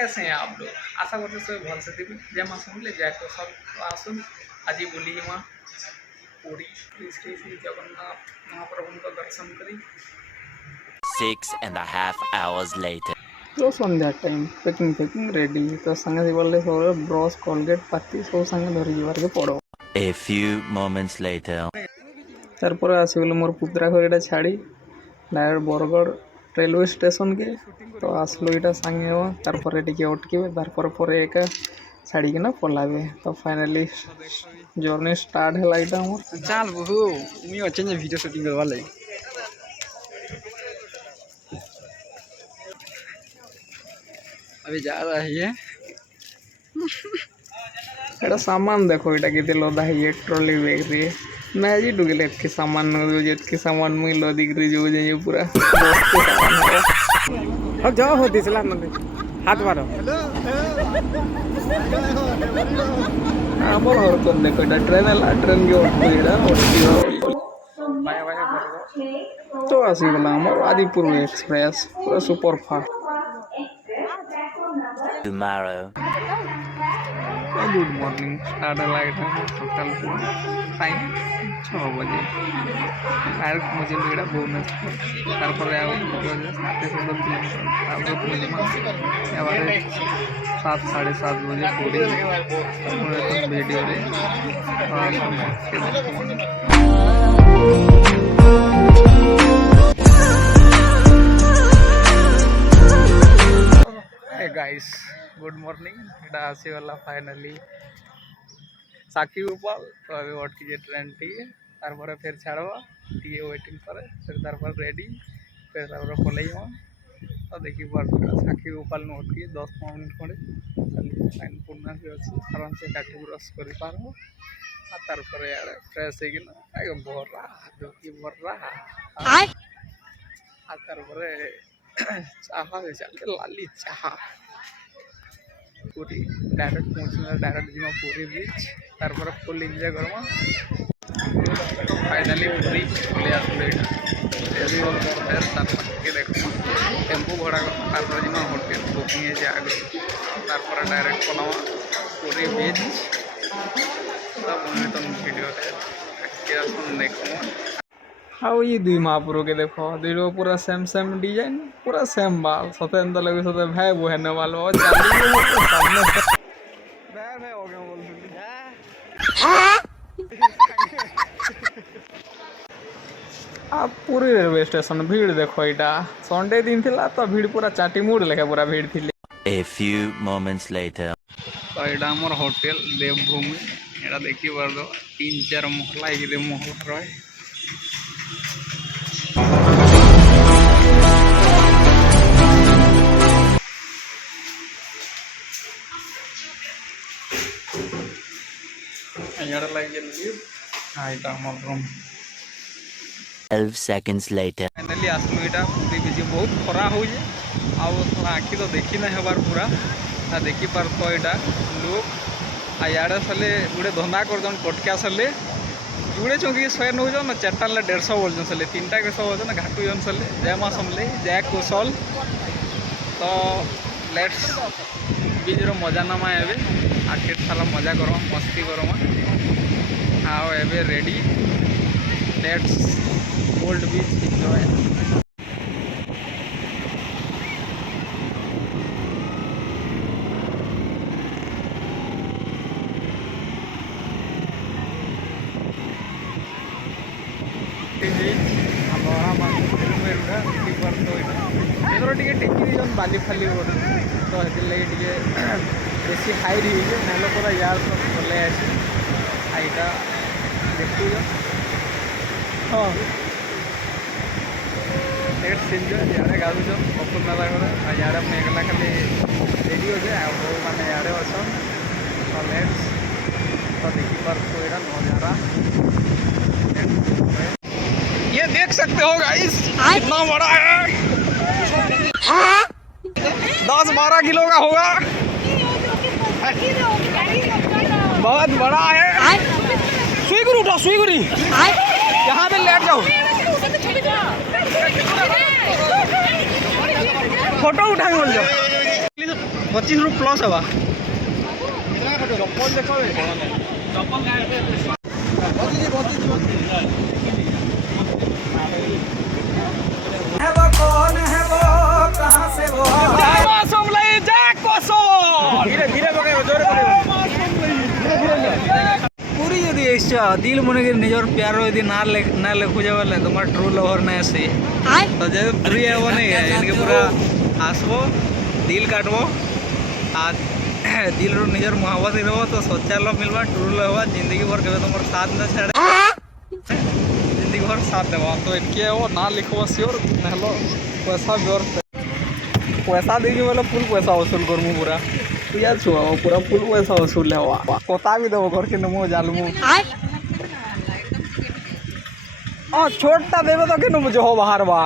कैसे हैं आप लोग? आशा करते सब भल से थी जय माँ सुनले जय को सब आसुन आज बुली माँ पूरी श्री श्री जगन्नाथ महाप्रभु का दर्शन करी 6.5 hours later. तो संध्या टाइम पैकिंग रेडी तो संगे बोले सब ब्रश कोलगेट पाती सब संगे धरी जीवार के पड़ो। A few moments later. तारपर आसगल मोर पुतरा घर यहाँ छाड़ी डायरेक्ट बरगढ़ रेलवे स्टेशन के तो आसलो यहाँ सांगे तारपर अटके तारपर एक छाड़ीना पलाबे तो फाइनाली जर्नी स्टार्ट है यहाँ मोर चल बहु मुई अच्छे वीडियो शूटिंग करवा लगी अभी जा रहा है एटा सामान देखो यहाँ के लदा है ट्रॉली बैग रे मैं जी डुगले के सामान के सामान मुई लदिक रे जो जे पूरा अब जाओ हो दिसला नंदे हाथ मारो आमर हरकत देखो यहाँ ट्रेन है ट्रेन के तो आसीगला आमर आदिपुर एक्सप्रेस पूरा super fast Tomorrow. Good morning start है टोटल टाइम 6 बजे डायरेक्ट मुझे बेड़ा भुवनेश्वर तारपर मुझे 7 साढ़े 7 बजे पूरी वीडियो गाइस गुड मॉर्निंग इटा आसीगला फाइनाली साखी गोपाल तो अभी अटकी ट्रेन टी तारपर फिर छाड़वा टी वेटिंग पर फिर तारपर रेडी फिर तारपर पलैमा तो देखी पार्थ साखी गोपाल में अटकी 10 मिनट खड़े लाइन पूर्णा भी अच्छी आराम से काटी ब्रश कर पार्ब तारपर यार फ्रेश है बर्रा दुखी बर्रा तारपर चाहा चलते लाली चाहा पूरी डायरेक्ट पहुँचना डायरेक्ट जीमा पूरी बीच तारपर फुल एंजॉय करमा फाइनली पूरी ले के देखो टेम्पो भड़ा तारपर जीमा होटल बुकिंग है आगे तारपर डायरेक्ट पलावा पूरी बीच तब वीडियो देखो हाँ ये दुई महापुरों के देखो दुई पूरा सेम सेम डिजाइन पूरा सेम बाल सतेंद्र लगे सते भाई बहन वाल आप पूरी रेलवे स्टेशन भीड़ देखो यहाँ संडे दिन थिला तो भीड़ पूरा चाटी मुड़ लेके पूरा भीड़ थी। A few moments later. तो यहाँ मोर होटल देवभूमि यहाँ देखी पार 3-4 महला महल रहा रूम 12 seconds later. फाइनाली आसलु यहाँ पूरी बीच बहुत खरा हो आखि तो देखी ना हबार पूरा देखी पार तो यहाँ लोग आड़े साले गुड़े धंदा कर टटका साले जुड़े चौकी 100 नौ 4टा 150 बोल साले 3टा के 100 बोल घाटू जन साले जय माँ समले जय कौशल तो लेट्स बीच मजा नमा एवं आखिर साला मजा करमा मस्ती करमा हाँ एवं रेडी लेट्स ओल्ड बीच एंजॉय टेकी बाली फाली तो लगे बेसी हाई रही ना पूरा यार सब भले आईटा देखु हाँ लेट्स एंजॉय यारे गाधुन पपुर नाला घर यारे मेघला खाली रेडी हो मैंने यारे अच्छन तो लेट्स तो देखी पार तो यहाँ नजारा ये देख सकते हो गाइस कितना बड़ा है 10-12 किलो का होगा बहुत बड़ा है सुईगुरी उठा सुईगुरी यहाँ पे लेट जाओ फोटो उठाएंगे बोल जाओ 25 ରୁ ପ୍ଲସ୍ ହେବା पूरी यदि ऐसा दिल मन के निजर प्यार यदि ना लिखुजे बोले तुम्हार ट्रू लवर नहीं आसी तो जब पूरी है वो नहीं है इनके पूरा आसबो दिल काटबो आज दिल रो निजर मोहब्बत ही रहो तो सच्चा लव मिलवा ट्रू लव जिंदगी भर के तुम्हार साथ न छाड़े जिंदगी भर साथ देवा तो इनके वो ना लिखो श्योर हेलो पैसा जोर पैसा देगी बोले फुल पैसा वसूल करमु पूरा तू याद छुआ पूरा फुल पैसा वसूल लेवा कोता भी देबो घर के नमो जालमु छोटा देबो तो केनु जो हो बाहर बा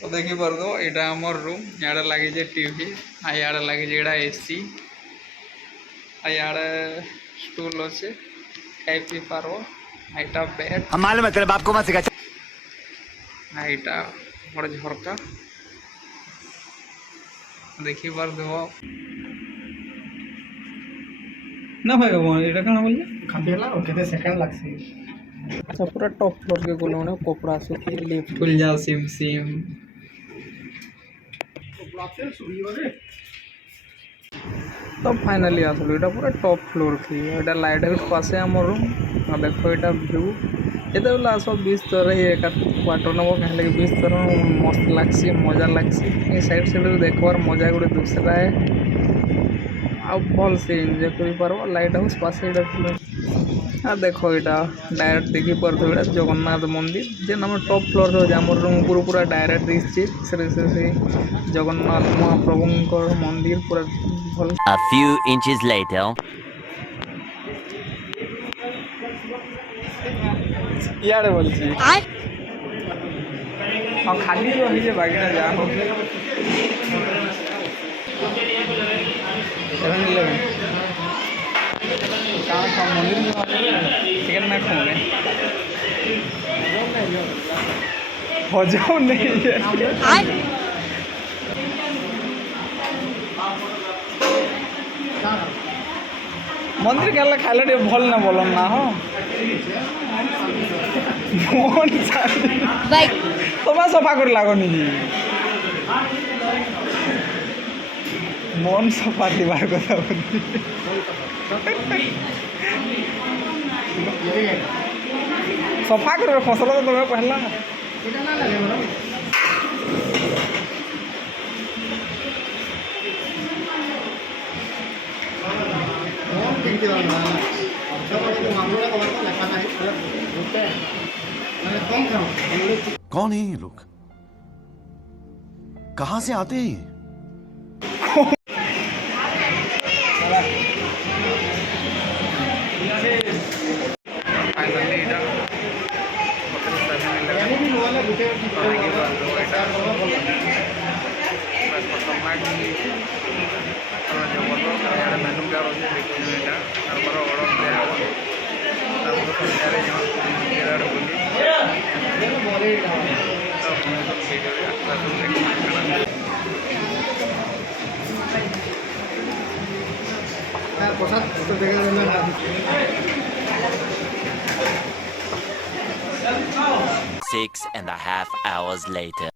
तो देखी पार दो एटा हमर रूम याडा लागी जे टीवी आ याडा लागी जे एडा एसी आ याडा स्टूल আছে খাই পি পারো এটা বেড हमारे में तेरे बाप को मत सिखा এটা বড় ঝরকা দেখি পার দেব না ভাই এটা কেন বললি खापेला और केते सेकंड लागसी अच्छा पूरा टॉप फ्लोर के कोने में कपड़ा सुखी लिफ्ट खुल जा सिम सिम तो फाइनली आसलो এটা पूरा टॉप फ्लोर थी এটা लाइट हाउस पासे हमर रूम आ देखो এটা व्यू এটা वाला सब बीच तरह ही एक क्वार्टर नबो कहले कि बीच तरह मस्त लागसी मजा लागसी ए साइड साइड देखवार मजा गुडे दूसरा है आ भल से एंजॉय करि पारबो लाइट हाउस पासे এটা आ देखो এটা डायरेक्ट देखि परथो এটা जगन्नाथ मंदिर जे नाम टॉप फ्लोर रो हमर रूम पूरा डायरेक्ट दिसछि से जगन्नाथ महाप्रभुंकर मंदिर पूरा भल A few inches later. ইয়ারে বলছি খালি রহি যে বাকিটা যা হোক 7-11 कहाँ मंदिर में चिकन ना खाऊंगे हो जाओ नहीं मंदिर के खाइले टे भल ना बोलम ना हो मन तुम्हें सफा कर लागो निजी मन सफा दिवार कथा सफा कर फसल तो तुम्हें पहला कौन है ये लोग कहाँ से आते हैं ये? मेनू कार्ड अच्छे देखिए यहाँ ऑर्डर दिया 6.5 hours later.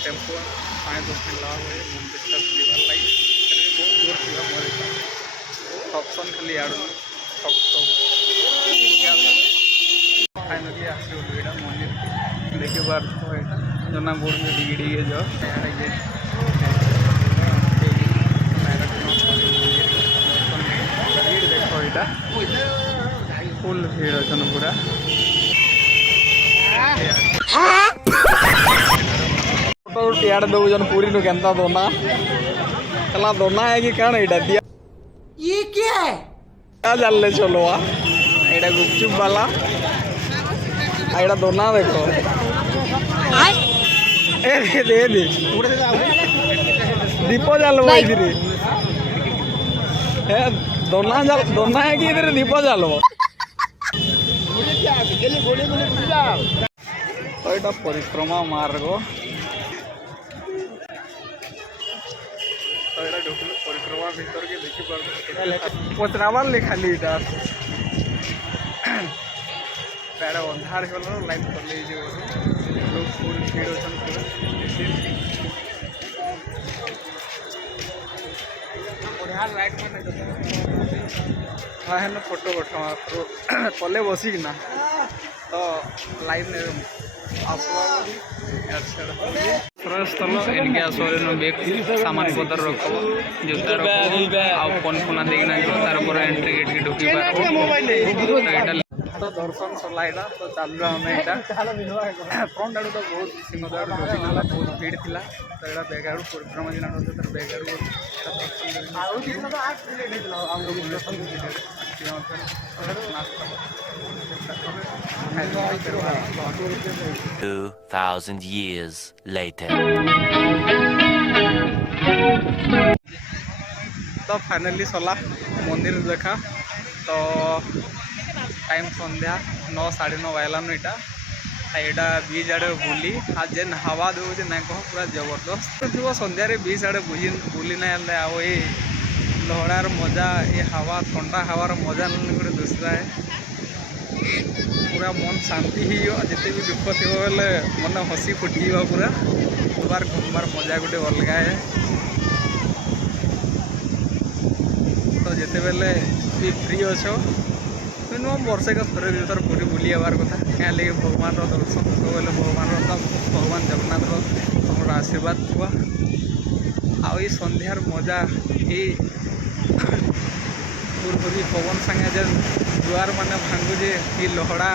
टेम्पो 5-10 मिनट लगा हुए मंदिर तक जीवन लगी बहुत दूर थी हमारे ऑप्शन खाली आड़ फाइनली आसो यहाँ मंदिर देखिए बार तो यहाँ जना बोर्ड में डिगे डिगे जो देखो यहाँ फुल भीड़ अच्छे पूरा यार दो जन पूरी नु केंता दोना कला दोना है कि कण एटा दिया ये क्या है क्या चल ले चलो आ एटा गुपचुप वाला एटा दोना देखो ए दे दीप जाल इधर दोना है कि इधर दीप जाल तो परिक्रमा मार्ग तो ये परिक्रमा भीतर के देखी पचराबार ले खाली पेड़ अंधार हो लाइन खोल लोग फुल भीड़ अच्छा बढ़िया लाइट मैंने फोटो उठा कले बसिकिना तो लाइन स्थल इनके आसपास व्यक्ति सामान पतर रख जूता रख फोन फोन देखना तार एंट्री गेट की ढुकी दर्शन सरला तो चलू आम यहाँ फ्रंट आड़ तो बहुत सिंहद्वार ढुकी बहुत भीड़ थी तो यहाँ बेग आड़ परिक्रमा दिन तर बेग आड़ 2,000 years later. तो फाइनली सरला मंदिर देखा तो टाइम संध्या 9 साढ़े 9 बजलान यहाँ बीच आड़े बुली आज जेन हवा दे ना कह पूरा जबरदस्त थी सन्धार बीच आड़े बुली ना ये लहड़ार मजा ये हवा ठंडा हवार मजा गोटे दूसरा है पूरा मन शांति ही जिते भी दुख थी बोले मन हसी फुटी पूरा बुलबार घूमबार मजा गोटे अलग है तो जिते बेले भी फ्री अच्छो मिनिमम वर्षे का थोड़े दिन थर पूरी बुली आवार कथा क्या लगे भगवान दर्शन सब बोले भगवान जगन्नाथ तुम आशीर्वाद थी आई सन्धार मजा ये पूर्वी पवन संगे जेन जुआर मैंने भांगुजे ये लहड़ा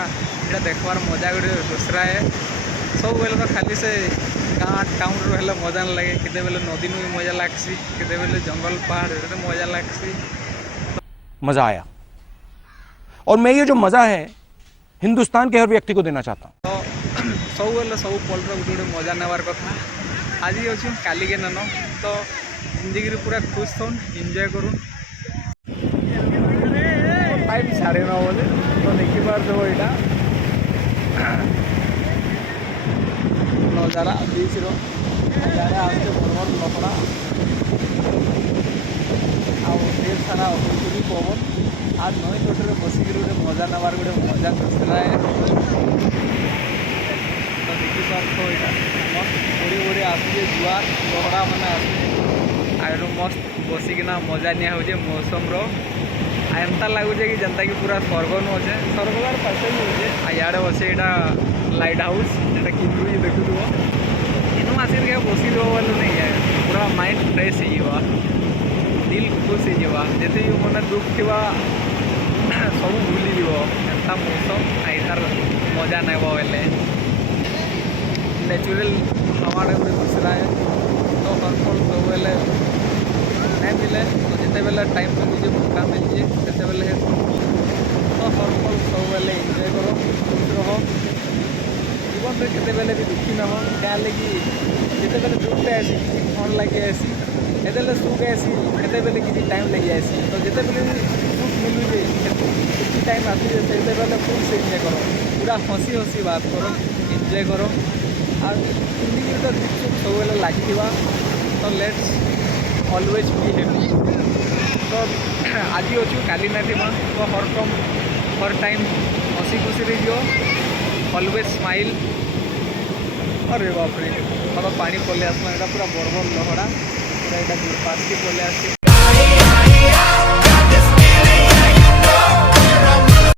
ये देखबार मजा गोटे दूसरा है सब बेले तो खाली से गाँ टाउन रे मजा ना लगे केते बेले नदी भी मजा लगसी केते बेले जंगल पहाड़ मजा लगसी मज़ा आया और मैं ये जो मज़ा है हिंदुस्तान के हर व्यक्ति को देना चाहता हूँ। तो सब बेले सब पल गोटे मजा नेबार कथा आज अच्छे काली के नान तो जिंदगी पूरा खुश थन एंजॉय करूँ टाइम 9:30 बजे तो देखी पार्थ यहाँ नजारा बीच रहा आसते बड़ लकड़ा ढेर सारा भी पवन आज नई गोटे बसिक गोटे मजा नेबार गोटे मजा दूसरा है तो देखी पार्थ यहाँ मस्त बड़ी बड़ी आसुचे जुआर लहड़ा मैंने आसुचे आर मस्त बसिकिना मजा निया हो मौसम एमता लगुचे कि जनता की पूरा स्वर्ग नु अच्छे स्वर्गद्वार पास ही होचे इे अच्छे यहाँ लाइट हाउस जो कि देखुव इन आसिक बसी बोले नहीं है पूरा माइंड फ्रेश हो दिल खुश हो जिते भी मन दुख थी सब भूली एंता मौसम यार मजा नेब बोले नेचुरल हवा गोटे दूसरा है तो कंट्रोल सब बोले नहीं मिले तो जिते बेले टाइम मिलजे मौका मिलजे से बेले तो सर्कल सब बेले एंजॉय करो खुश रह जीवन में केते बेले भी दुखी न हो क्या लगी जिते बेले दुखते आसी भल लगे आसी एदेले सुख आसी केते बेले किसी टाइम लगे आसी तो जिते बेले सुख मिलुजे किसी टाइम आसी से बेले फुल से एंजॉय करो पूरा हसी हसी बात करो एंजॉय करो और जिंदगी तो दुख सुख सब बेले लगी तो लेट्स ऑलवेज बी हैप्पी तो आज अच्छु काली ना थी तो हर टाइम हसी खुशी रही ऑलवेज स्माइल अरे बाप रे मतलब पानी पलि आसला यहाँ पूरा बड़ बड़ लहड़ा पूरा यहाँ पार्क पलि आस